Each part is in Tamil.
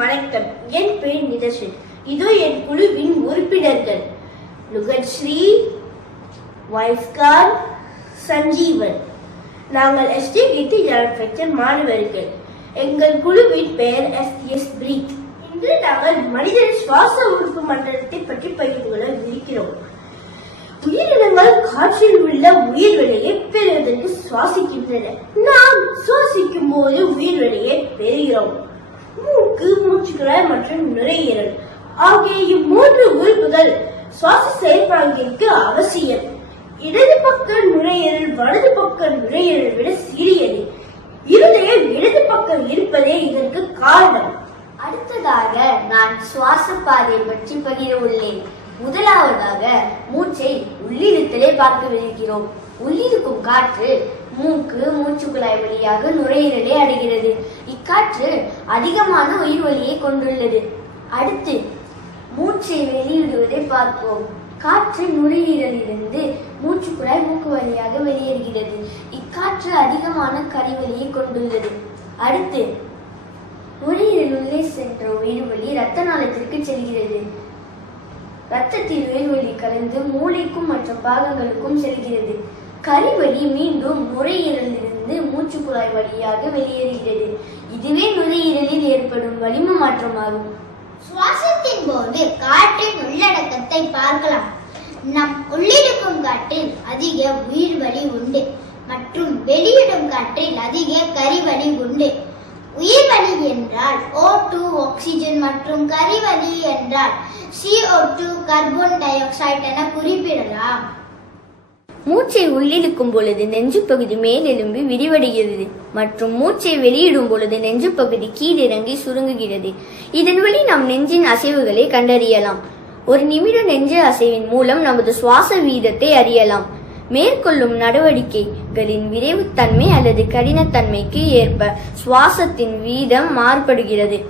வணக்கம். என் பேர் நிதர்ஷன். இதோ என் குழுவின் உறுப்பினர்கள் லுகத்ஸ்ரீ, வைஸ்கான், சஞ்சீவன். நாங்கள் ST மாணவர்கள். எங்கள் குழுவின் பெயர் STS பிரீத். இன்று நாங்கள் மனிதன் சுவாச உறுப்பு மண்டலத்தை பற்றி பகிர்ந்து கொள்ள இருக்கிறோம். உயிரினங்கள் காற்றில் உள்ள உயிர்வெளியை பெறுவதற்கு சுவாசிக்கின்றன. நாம் சுவாசிக்கும் போது உயிர்வெளியை பெறுகிறோம். மூக்கு, மூச்சுக்குழாய் மற்றும் நுரையீரல் ஆகிய இம்மூன்று உறுப்புகள் சுவாச செயல்பாட்டிற்கு அவசியம். இடது பக்க நுரையீரல் வலது பக்க நுரையீரலை விட சிறியது. இருதயம் இடது பக்கம் இருப்பதே இதற்கு காரணம். அடுத்ததாக நான் சுவாச பாதை பற்றி பகிர உள்ளேன். முதலாவதாக மூச்சை உள்ளிழுத்தலை பார்க்கவிருக்கிறோம். உள்ளிருக்கும் காற்று மூக்கு, மூச்சுக்குழாய் வழியாக நுரையீரலை அடைகிறது. இக்காற்று அதிகமான உயிர் வலியை கொண்டுள்ளது. அடுத்து மூச்சை வெளியிடுவதை பார்ப்போம். காற்று நுரையீரலிலிருந்து மூச்சுக்குழாய் மூக்கு வழியாக வெளியேறுகிறது. இக்காற்று அதிகமான கழிவலியை கொண்டுள்ளது. அடுத்து நுரையீரல் உள்ளே சென்ற உயிர்வலி இரத்த நாளத்திற்கு செல்கிறது. இரத்தத்தில் உயிர்வலி கலந்து மூளைக்கும் மற்ற பாகங்களுக்கும் செல்கிறது. கழிவலி மீண்டும் நுரையீரலிலிருந்து மூச்சுக்குழாய் வழியாக வெளியேறுகிறது. இதுவே நுரையீரலில் ஏற்படும் வலிமை மாற்றமாகும். சுவாசத்தின் போது காற்றின் உள்ளடக்கத்தை பார்க்கலாம். நம் உள்ளிருக்கும் காற்றில் அதிக உயிர்வலி உண்டு மற்றும் வெளியிடும் காற்றில் அதிக கரிவலி உண்டு. உயிர்வலி என்றால் O2 ஆக்சிஜன் மற்றும் கரிவலி என்றால் CO2 கார்பன் டை ஆக்சைடு என குறிப்பிடலாம். மூச்சை உள்ளிழுக்கும் பொழுது நெஞ்சு பகுதி மேலெலும்பி விரிவடைகிறது மற்றும் மூச்சை வெளியிடும் பொழுது நெஞ்சு பகுதி கீழிறங்கி சுருங்குகிறது. இதன் வழி நாம் நெஞ்சின் அசைவுகளை கண்டறியலாம். ஒரு நிமிட நெஞ்சு அசைவின் மூலம் நமது சுவாச வீதத்தை அறியலாம். மேற்கொள்ளும் நடவடிக்கைகளின் விரைவுத்தன்மை அல்லது கடினத்தன்மைக்கு ஏற்ப சுவாசத்தின் வீதம் மாறுபடுகிறது.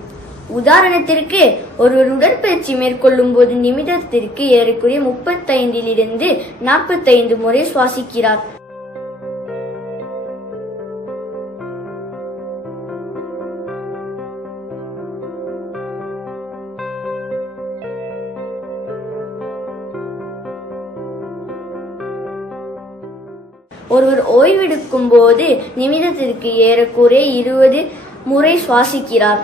உதாரணத்திற்கு ஒருவர் உடற்பயிற்சி மேற்கொள்ளும் போது நிமிடத்திற்கு ஏறக்குறைய 35 to 45 முறை சுவாசிக்கிறார். ஒருவர் ஓய்வெடுக்கும் போது நிமிடத்திற்கு ஏறக்குறைய 20 முறை சுவாசிக்கிறார்.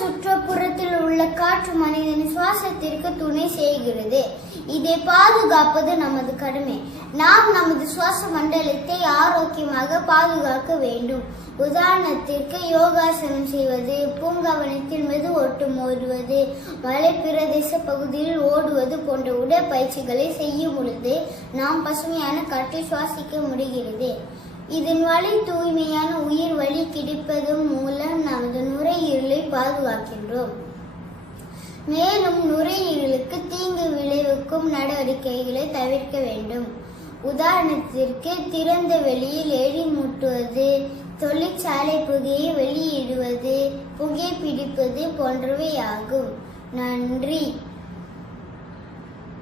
சுற்றுப்புறத்தில் உள்ள காற்று மனிதனின் சுவாசத்திற்கு துணை செய்கிறது. இதை பாதுகாப்பது நமது கடமை. நாம் நமது சுவாச மண்டலத்தை ஆரோக்கியமாக பாதுகாக்க வேண்டும். உதாரணத்திற்கு யோகாசனம் செய்வது, பூங்காவனத்தில் மெதுவோட்டம் ஓடுவது, மலை பிரதேச பகுதியில் ஓடுவது போன்ற உடற்பயிற்சிகளை செய்யும் பொழுது நாம் பசுமையான காற்றை சுவாசிக்க முடிகிறது. இதன் வழி தூய்மையான உயிர் வழி கிடைப்பதன் மூலம் நமது நுரையீரலை பாதுகாக்கின்றோம். மேலும் நுரையீரலுக்கு தீங்கு விளைவிக்கும் நடவடிக்கைகளை தவிர்க்க வேண்டும். உதாரணத்திற்கு திறந்த வெளியில் எரி மூட்டுவது, தொழிற்சாலை புகையை வெளியிடுவது, புகை பிடிப்பது போன்றவை ஆகும். நன்றி.